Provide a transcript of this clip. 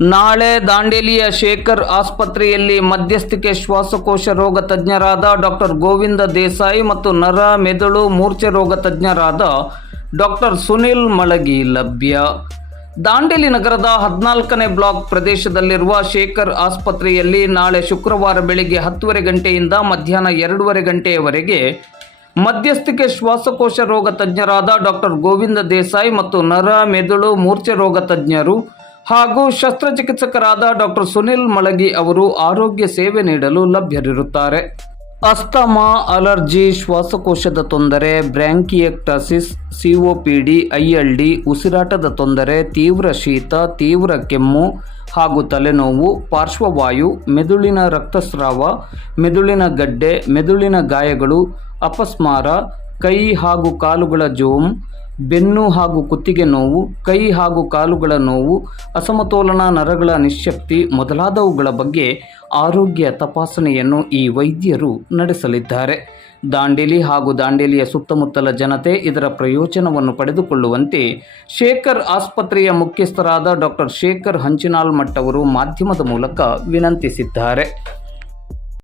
ನಾಳೆ ದಾಂಡೇಲಿಯ ಶೇಖರ್ ಆಸ್ಪತ್ರೆಯಲ್ಲಿ ಮಧ್ಯಸ್ಥಿಕೆ ಶ್ವಾಸಕೋಶ ರೋಗ ತಜ್ಞರಾದ ಡಾಕ್ಟರ್ ಗೋವಿಂದ ದೇಸಾಯಿ ಮತ್ತು ನರ ಮೆದುಳು ಮೂರ್ಛೆ ರೋಗ ತಜ್ಞರಾದ ಡಾಕ್ಟರ್ ಸುನಿಲ್ ಮಳಗಿ ಲಭ್ಯ. ದಾಂಡೇಲಿ ನಗರದ ಹದಿನಾಲ್ಕನೇ ಬ್ಲಾಕ್ ಪ್ರದೇಶದಲ್ಲಿರುವ ಶೇಖರ್ ಆಸ್ಪತ್ರೆಯಲ್ಲಿ ನಾಳೆ ಶುಕ್ರವಾರ ಬೆಳಿಗ್ಗೆ ಹತ್ತುವರೆ ಗಂಟೆಯಿಂದ ಮಧ್ಯಾಹ್ನ ಎರಡೂವರೆ ಗಂಟೆಯವರೆಗೆ ಮಧ್ಯಸ್ಥಿಕೆ ಶ್ವಾಸಕೋಶ ರೋಗ ತಜ್ಞರಾದ ಡಾಕ್ಟರ್ ಗೋವಿಂದ ದೇಸಾಯಿ ಮತ್ತು ನರ ಮೆದುಳು ಮೂರ್ಛೆ ರೋಗ ತಜ್ಞರು ಹಾಗೂ ಶಸ್ತ್ರಚಿಕಿತ್ಸಕರಾದ ಡಾಕ್ಟರ್ ಸುನಿಲ್ ಮಳಗಿ ಅವರು ಆರೋಗ್ಯ ಸೇವೆ ನೀಡಲು ಲಭ್ಯರಿರುತ್ತಾರೆ. ಅಸ್ತಮಾ, ಅಲರ್ಜಿ, ಶ್ವಾಸಕೋಶದ ತೊಂದರೆ ಬ್ರ್ಯಾಂಕಿಯಕ್ಟಾಸಿಸ್ ಸಿಒಪಿಡಿ, ಐಎಲ್ಡಿ, ಉಸಿರಾಟದ ತೊಂದರೆ, ತೀವ್ರ ಶೀತ, ತೀವ್ರ ಕೆಮ್ಮು ಹಾಗೂ ತಲೆನೋವು, ಪಾರ್ಶ್ವವಾಯು, ಮೆದುಳಿನ ರಕ್ತಸ್ರಾವ, ಮೆದುಳಿನ ಗಡ್ಡೆ, ಮೆದುಳಿನ ಗಾಯಗಳು, ಅಪಸ್ಮಾರ ಕೈ ಹಾಗೂ ಕಾಲುಗಳ ಜೋಮ್, ಬೆನ್ನು ಹಾಗೂ ಕುತ್ತಿಗೆ ನೋವು, ಕೈ ಹಾಗೂ ಕಾಲುಗಳ ನೋವು, ಅಸಮತೋಲನ ನರಗಳ ನಿಶಕ್ತಿ ಮೊದಲಾದವುಗಳ ಬಗ್ಗೆ ಆರೋಗ್ಯ ತಪಾಸಣೆಯನ್ನು ಈ ವೈದ್ಯರು ನಡೆಸಲಿದ್ದಾರೆ. ದಾಂಡೇಲಿ ಹಾಗೂ ದಾಂಡೇಲಿಯ ಸುತ್ತಮುತ್ತಲ ಜನತೆ ಇದರ ಪ್ರಯೋಜನವನ್ನು ಪಡೆದುಕೊಳ್ಳುವಂತೆ ಶೇಖರ್ ಆಸ್ಪತ್ರೆಯ ಮುಖ್ಯಸ್ಥರಾದ ಡಾಕ್ಟರ್ ಶೇಖರ್ ಹಂಚಿನಾಲ್ಮಠ್ ಅವರು ಮಾಧ್ಯಮದ ಮೂಲಕ ವಿನಂತಿಸಿದ್ದಾರೆ.